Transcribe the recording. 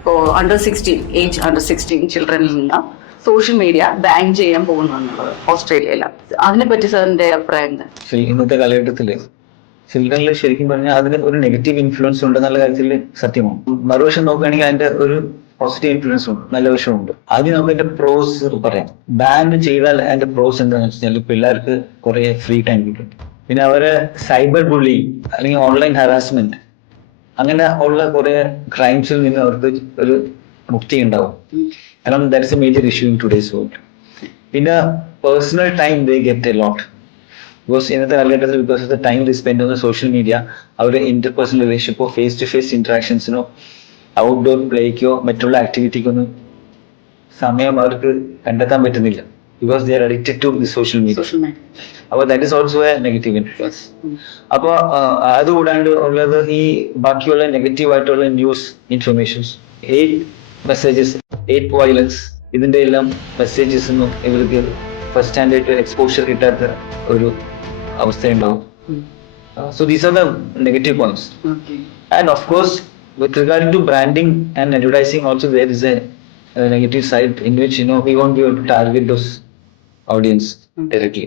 ഇപ്പോൾ അണ്ടർ 16 ചിൽഡ്രനിൽ നിന്ന് social media ban ചെയ്യാൻ പോകുന്നു എന്നുള്ളത് ഓസ്ട്രേലിയയില. അതിനെപ്പറ്റി സാറിന്റെ അഭിപ്രായം എന്താ? ഇന്നത്തെ കാലഘട്ടത്തില് ചിൽഡ്രനിൽ ശരിക്കും പറഞ്ഞാൽ അതിന് ഒരു നെഗറ്റീവ് ഇൻഫ്ലുവൻസ് ഉണ്ടെന്നുള്ള കാര്യത്തിൽ സത്യമാണ്. മറുവശം നോക്കുകയാണെങ്കിൽ അതിന്റെ ഒരു പോസിറ്റീവ് ഇൻഫ്ലുവൻസ് ഉണ്ട്, നല്ല വശമുണ്ട്. ആദ്യം നമുക്ക് അതിന്റെ പ്രോസ് പറയാം. ബാൻ ചെയ്താൽ അതിന്റെ പ്രോസ് എന്താണെന്ന് വെച്ചാൽ പിള്ളേർക്ക് കുറെ ഫ്രീ ടൈം കിട്ടും. പിന്നെ അവരെ സൈബർ ബുള്ളി അല്ലെങ്കിൽ ഓൺലൈൻ ഹറാസ്മെന്റ് അങ്ങനെ ഉള്ള കുറെ ക്രൈംസിൽ നിന്ന് അവർക്ക് ഒരു മുക്തി ഉണ്ടാവും. കാരണം that is a major issue in today's world. പിന്നെ personal time they get a lot. Because ഇന്നത്തെ കാലഘട്ടത്തിൽ because of the time they spend on social media അവരുടെ ഇന്റർപേഴ്സണൽ റിലേഷൻഷിപ്പോ ഫേസ് ടു ഫേസ് ഇന്ററാക്ഷൻസിനോ ഔട്ട്ഡോർ പ്ലേക്കോ മറ്റുള്ള ആക്ടിവിറ്റിക്കൊന്നും സമയം അവർക്ക് കണ്ടെത്താൻ പറ്റുന്നില്ല. Because they are addicted to the social media. അപ്പോൾ that is also a negative influence. അപ്പോൾ അതുകൂടാണ്ട് ഉള്ളത് ഈ ബാക്കിയുള്ള നെഗറ്റീവ് ആയിട്ടുള്ള news informations, hate messages, hate violence, ഇതിന്റെ എല്ലാം മെസ്സേജസ് ഒന്നും ഇവർക്ക് ഫസ്റ്റ് ഹാൻഡ് ആയിട്ട് എക്സ്പോഷർ കിട്ടാത്ത ഒരു അവസ്ഥയുണ്ടാവും. So these are the negative points. And of course with regard to branding and advertising also there is a negative side in which we won't be able to target those audience directly.